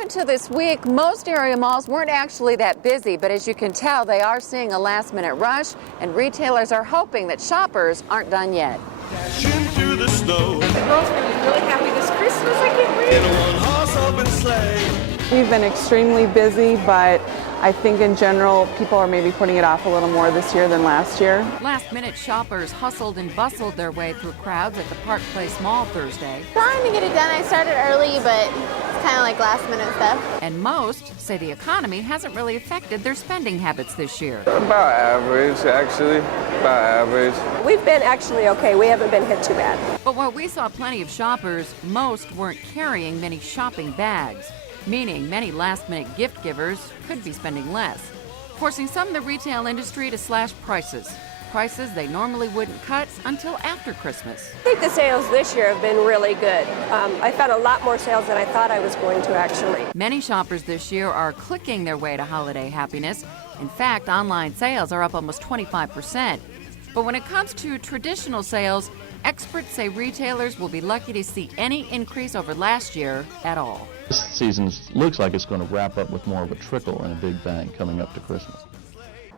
Up until this week, most area malls weren't actually that busy, but as you can tell, they are seeing a last-minute rush, and retailers are hoping that shoppers aren't done yet. Dashing through the snow. The girls are going to be really happy this Christmas. I can't wait. In a one-horse open sleigh. We've been extremely busy, but I think in general people are maybe putting it off a little more this year than last year. Last-minute shoppers hustled and bustled their way through crowds at the Park Place Mall Thursday. Trying to get it done. I started early, but it's kind of like last-minute stuff. And most say the economy hasn't really affected their spending habits this year. About average, actually. About average. We've been actually okay. We haven't been hit too bad. But while we saw plenty of shoppers, most weren't carrying many shopping bags, meaning many last-minute gift givers could be spending less, forcing some in the retail industry to slash prices they normally wouldn't cut until after Christmas. I think the sales this year have been really good. I found a lot more sales than I thought I was going to, actually. Many shoppers this year are clicking their way to holiday happiness. In fact, online sales are up almost 25%. But when it comes to traditional sales, experts say retailers will be lucky to see any increase over last year at all. This season looks like it's going to wrap up with more of a trickle and a big bang coming up to Christmas.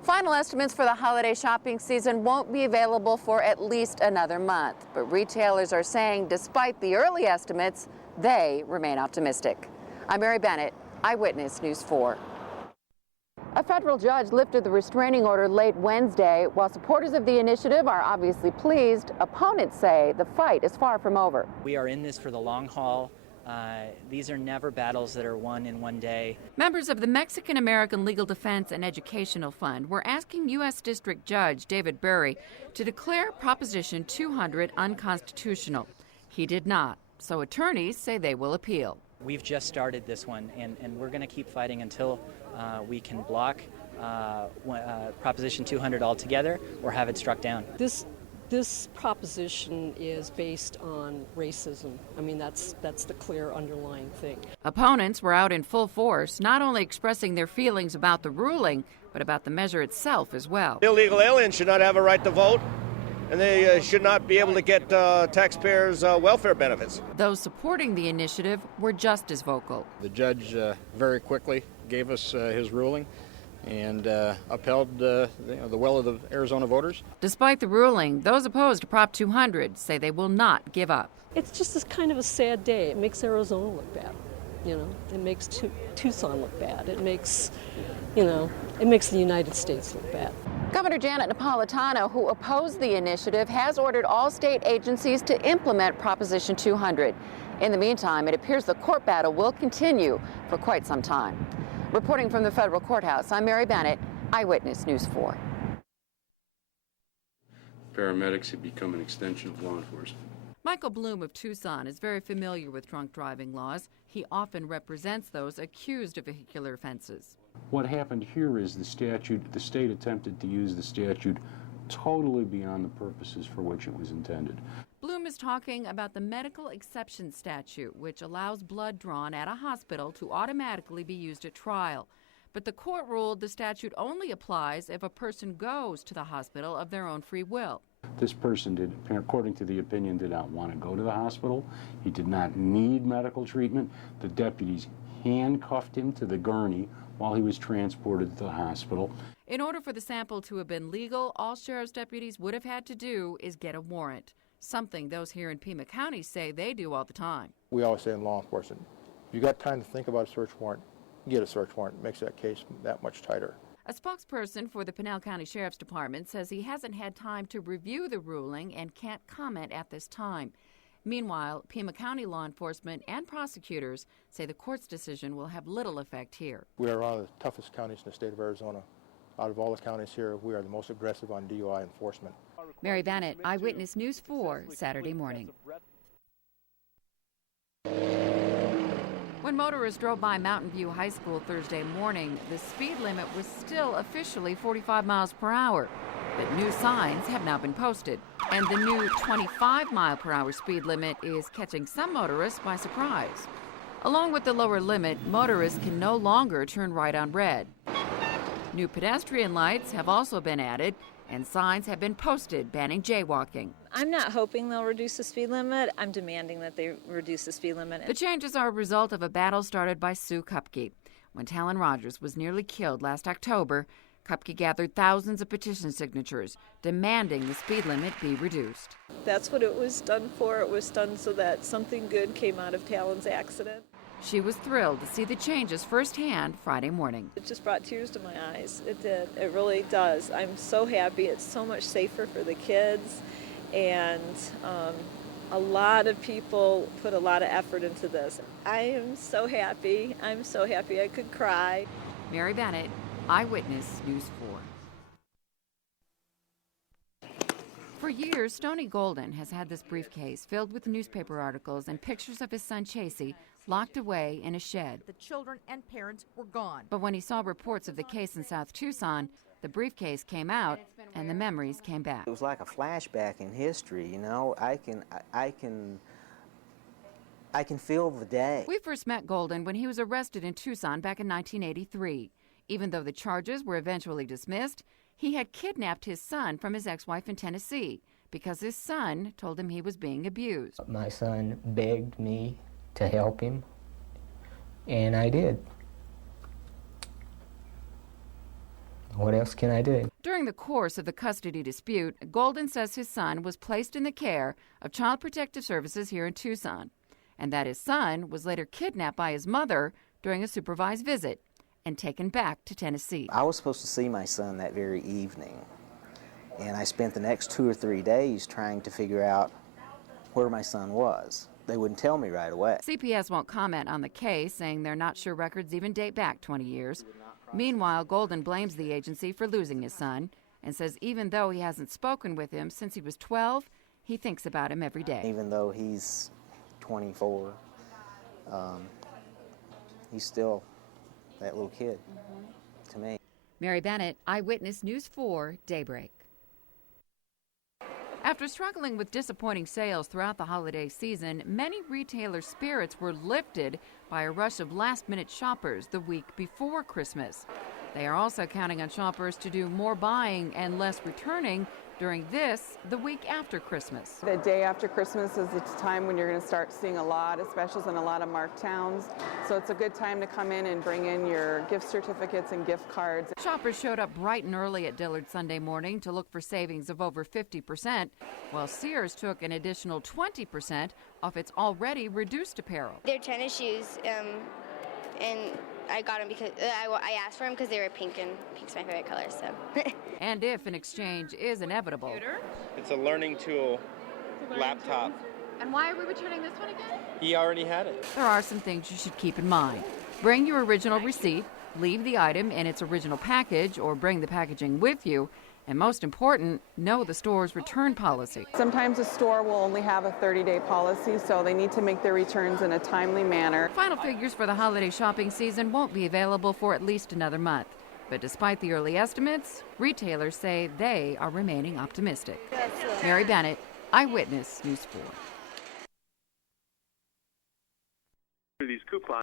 Final estimates for the holiday shopping season won't be available for at least another month, but retailers are saying despite the early estimates, they remain optimistic. I'm Mary Bennett, Eyewitness News 4. A federal judge lifted the restraining order late Wednesday. While supporters of the initiative are obviously pleased, opponents say the fight is far from over. We are in this for the long haul. These are never battles that are won in one day. Members of the Mexican-American Legal Defense and Educational Fund were asking U.S. District Judge David Berry to declare Proposition 200 unconstitutional. He did not, so attorneys say they will appeal. We've just started this one, and we're going to keep fighting until we can block Proposition 200 altogether or have it struck down. This proposition is based on racism. I mean, that's the clear underlying thing. Opponents were out in full force, not only expressing their feelings about the ruling, but about the measure itself as well. Illegal aliens should not have a right to vote, and they should not be able to get taxpayers' welfare benefits. Those supporting the initiative were just as vocal. The judge very quickly gave us his ruling and upheld the will of the Arizona voters. Despite the ruling, those opposed to Prop 200 say they will not give up. It's just this kind of a sad day. It makes Arizona look bad. You know, it makes Tucson look bad. It makes, it makes the United States look bad. Governor Janet Napolitano, who opposed the initiative, has ordered all state agencies to implement Proposition 200. In the meantime, it appears the court battle will continue for quite some time. Reporting from the federal courthouse, I'm Mary Bennett, Eyewitness News 4. Paramedics have become an extension of law enforcement. Michael Bloom of Tucson is very familiar with drunk driving laws. He often represents those accused of vehicular offenses. What happened here is the state attempted to use the statute totally beyond the purposes for which it was intended. Bloom is talking about the medical exception statute, which allows blood drawn at a hospital to automatically be used at trial. But the court ruled the statute only applies if a person goes to the hospital of their own free will. This person according to the opinion, did not want to go to the hospital. He did not need medical treatment. The deputies handcuffed him to the gurney while he was transported to the hospital. In order for the sample to have been legal, all sheriff's deputies would have had to do is get a warrant, something those here in Pima County say they do all the time. We always say in law enforcement, if you got time to think about a search warrant, get a search warrant. It makes that case that much tighter. A spokesperson for the Pinal County Sheriff's Department says he hasn't had time to review the ruling and can't comment at this time. Meanwhile, Pima County law enforcement and prosecutors say the court's decision will have little effect here. We are one of the toughest counties in the state of Arizona. Out of all the counties here, we are the most aggressive on DUI enforcement. Mary Bennett, Eyewitness News 4, Saturday morning. When motorists drove by Mountain View High School Thursday morning, the speed limit was still officially 45 miles per hour. But new signs have now been posted, and the new 25-mile-per-hour speed limit is catching some motorists by surprise. Along with the lower limit, motorists can no longer turn right on red. New pedestrian lights have also been added, and signs have been posted banning jaywalking. I'm not hoping they'll reduce the speed limit. I'm demanding that they reduce the speed limit. The changes are a result of a battle started by Sue Kupke. When Talon Rogers was nearly killed last October, Kupke gathered thousands of petition signatures demanding the speed limit be reduced. That's what it was done for. It was done so that something good came out of Talon's accident. She was thrilled to see the changes firsthand Friday morning. It just brought tears to my eyes. It did. It really does. I'm so happy. It's so much safer for the kids, and a lot of people put a lot of effort into this. I am so happy. I'm so happy I could cry. Mary Bennett, Eyewitness News 4. For years, Stoney Golden has had this briefcase filled with newspaper articles and pictures of his son Chasey locked away in a shed. The children and parents were gone. But when he saw reports of the case in South Tucson, the briefcase came out and the memories came back. It was like a flashback in history, you know. I can feel the day. We first met Golden when he was arrested in Tucson back in 1983. Even though the charges were eventually dismissed, he had kidnapped his son from his ex-wife in Tennessee because his son told him he was being abused. My son begged me to help him, and I did. What else can I do? During the course of the custody dispute, Golden says his son was placed in the care of Child Protective Services here in Tucson, and that his son was later kidnapped by his mother during a supervised visit and taken back to Tennessee. I was supposed to see my son that very evening, and I spent the next 2 or 3 days trying to figure out where my son was. They wouldn't tell me right away. CPS won't comment on the case, saying they're not sure records even date back 20 years. Meanwhile, Golden blames the agency for losing his son and says even though he hasn't spoken with him since he was 12, he thinks about him every day. Even though he's 24, he's still that little kid to me. Mary Bennett, Eyewitness News 4, Daybreak. After struggling with disappointing sales throughout the holiday season, many retailers' spirits were lifted by a rush of last-minute shoppers the week before Christmas. They are also counting on shoppers to do more buying and less returning during the week after Christmas. The day after Christmas is the time when you're going to start seeing a lot of specials in a lot of markdowns. So it's a good time to come in and bring in your gift certificates and gift cards. Shoppers showed up bright and early at Dillard Sunday morning to look for savings of over 50%, while Sears took an additional 20% off its already reduced apparel. They're tennis shoes, and I got them because I asked for them because they were pink, and pink's my favorite color, so. And if an exchange is inevitable. It's a learning tool laptop. And why are we returning this one again? He already had it. There are some things you should keep in mind. Bring your original receipt, leave the item in its original package, or bring the packaging with you. And most important, know the store's return policy. Sometimes a store will only have a 30-day policy, so they need to make their returns in a timely manner. Final figures for the holiday shopping season won't be available for at least another month. But despite the early estimates, retailers say they are remaining optimistic. Mary Bennett, Eyewitness News 4. These coupons.